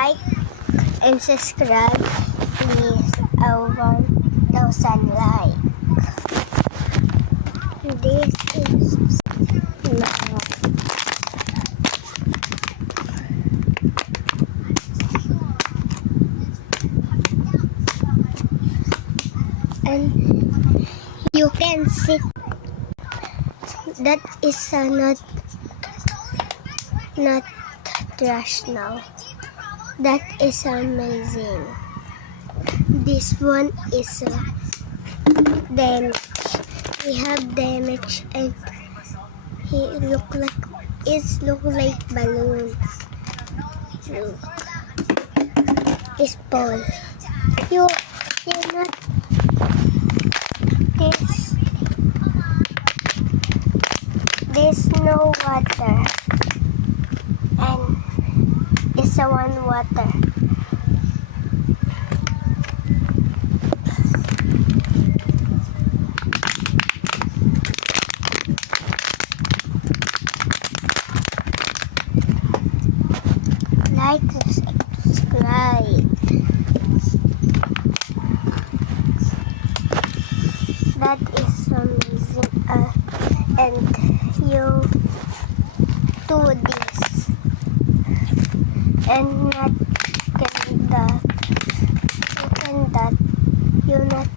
like and subscribe. Please, over 1,000 like. This is now. And you can see that is not trash now. That is amazing. This one is damaged. We have damage and it look like balloons. Look. It's Paul. You not this no water and it's a one water. Like and subscribe. That is amazing. And you do this and not can that. You can that. You not